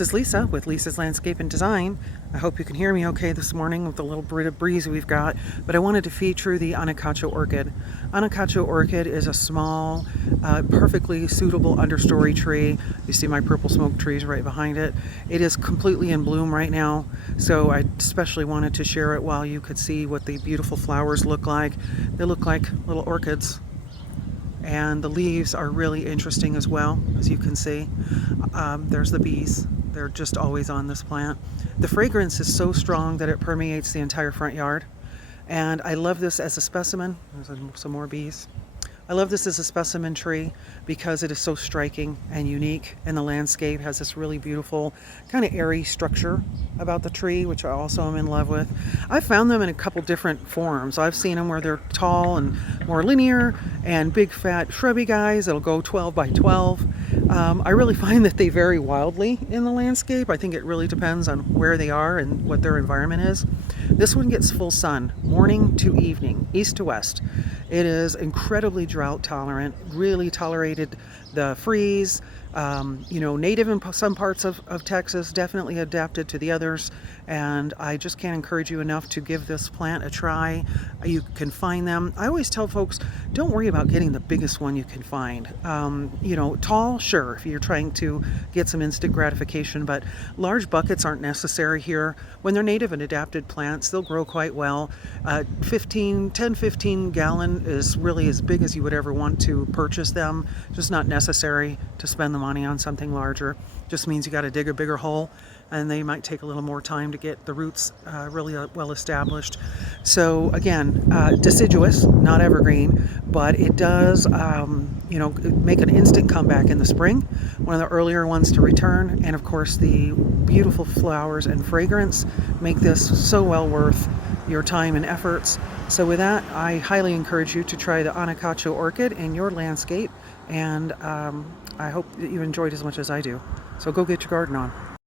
This is Lisa with Lisa's Landscape and Design. I hope you can hear me okay this morning with the little bit of breeze we've got, but I wanted to feature the Anacacho Orchid. Anacacho Orchid is a small, perfectly suitable understory tree. You see my purple smoke trees right behind it. It is completely in bloom right now, so I especially wanted to share it while you could see what the beautiful flowers look like. They look like little orchids. And the leaves are really interesting as well, as you can see. There's the bees. They're just always on this plant. The fragrance is so strong that it permeates the entire front yard. And I love this as a specimen. There's some more bees. I love this as a specimen tree because it is so striking and unique, and the landscape has this really beautiful kind of airy structure about the tree, which I also am in love with. I've found them in a couple different forms. I've seen them where they're tall and more linear and big fat shrubby guys that'll go 12 by 12. I really find that they vary wildly in the landscape. I think it really depends on where they are and what their environment is. This one gets full sun, morning to evening, east to west. It is incredibly drought tolerant, really tolerated the freeze, native in some parts of Texas, definitely adapted to the others, and I just can't encourage you enough to give this plant a try. You can find them. I always tell folks, don't worry about getting the biggest one you can find. Tall, sure, if you're trying to get some instant gratification, but large buckets aren't necessary here. When they're native and adapted plants, they'll grow quite well. 10-15 gallon is really as big as you would ever want to purchase them. Just not necessary to spend the money on something larger. Just means you got to dig a bigger hole, and they might take a little more time to get the roots really well established. So again, deciduous, not evergreen, but it does make an instant comeback in the spring, one of the earlier ones to return, and of course the beautiful flowers and fragrance make this so well worth your time and efforts. So with that, I highly encourage you to try the Anacacho Orchid in your landscape, and I hope that you enjoyed as much as I do. So go get your garden on.